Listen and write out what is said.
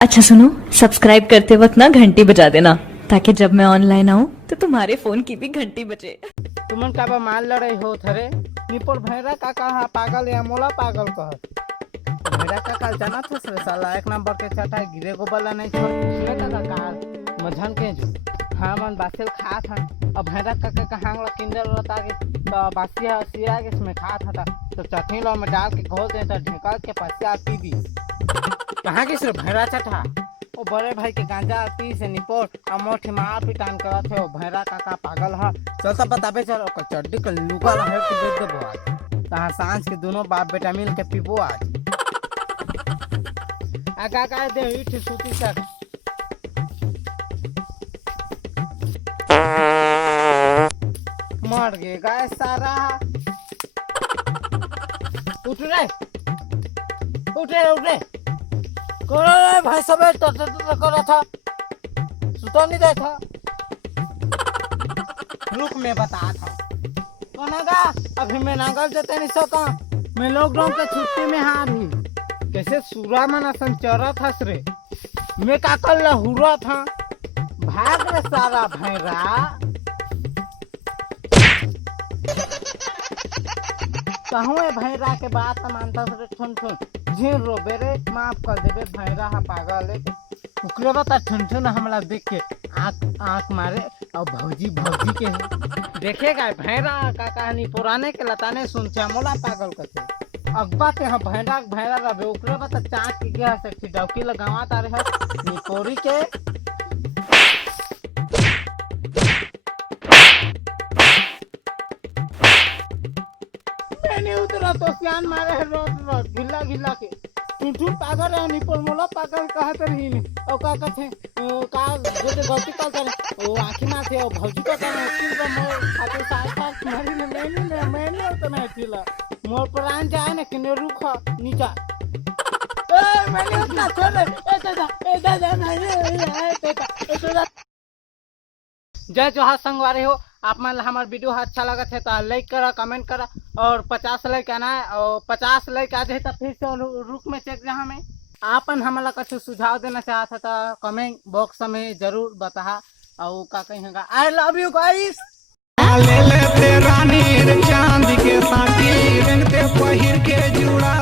अच्छा सुनो, सब्सक्राइब करते वक्त ना घंटी बजा देना ताकि जब मैं ऑनलाइन आऊँ तो तुम्हारे फोन की भी घंटी बजे। तुमन काबा माल लड़ाई हो थरे निपोर भैरा का कहा पागल या मोला पागल कह भैरा का काल जाना था सर साला एक नंबर के चटा गिरे को बला नहीं छोड़ सुने का का मझन के जो हाँ मन बासिल खा था अब भैरा का हांगला किंडल रता के तो बासिया सिया के इसमें खा था तो चटनी लो में डाल के घोल दे तो ढेकल के पसिया पी दी कहाँ की सिर्फ भैरा चटा ओ बड़े भाई के गांजा पी से निपोट अमोठ मार पिटान करत है ओ भैरा काका पागल है चलता बताबे चल ओकर चड्डी के लुका रहे के बेच देबो आज तहां सांझ के दोनों बाप बेटा मिल के पीबो आज आगा का दे इठ सूती सक मर गए गाय सारा उठ रे उठ रे उठ रे करो रे भाई सब करो था सुतो नहीं दे था रुक मैं बता था कौनगा अभी मैं नागल जते नहीं सका मैं लॉकडाउन के छुट्टी में हाँ भी कैसे सूरा मना संचरा था रे मैं का कर हुआ था भाग रे सारा भैरा कहूँ भैरा के बात मानता रे ठुन ठुन झीर रो बेरे माफ कर देबे भैरा हा पागल है उकरे बता ठुन ठुन हमला देख के आंख आंख मारे और भौजी भौजी के देखेगा भैरा का कहानी पुराने के लताने सुनते मोला पागल करते अगबा के हाँ भैरा भैरा रहे उकरे बता चाँद के गया से डौकी लगावा तारे है निपोरी के मैंने उतरा तो सियान मारे है रोज रोज गिल्ला गिल्ला के टूटू पागल है निपोर मोला पागल कहा तर ही नहीं और का कथे का जो गलती कर करे वो आंखी में थे और भौजी को करे तीन को मोर खाते साथ साथ मारी ने मैंने तो नहीं थिला मोर प्राण जाए ना किने रुख नीचा ए मैंने उतना छोड़ ए दादा नहीं जय जोहार संगवारी हो आप मन हमार वीडियो अच्छा लगा है तो लाइक करा कमेंट करा और 50 लाइक आना है और 50 लाइक आ जाए तो फिर से रुक में चेक जहाँ में आपन हमला कुछ सुझाव देना चाहता था कमेंट बॉक्स में जरूर बता और का कहेगा आई लव यू गाइस ले ले रानी चांद के साथी रंग पे पहिर के जुड़ा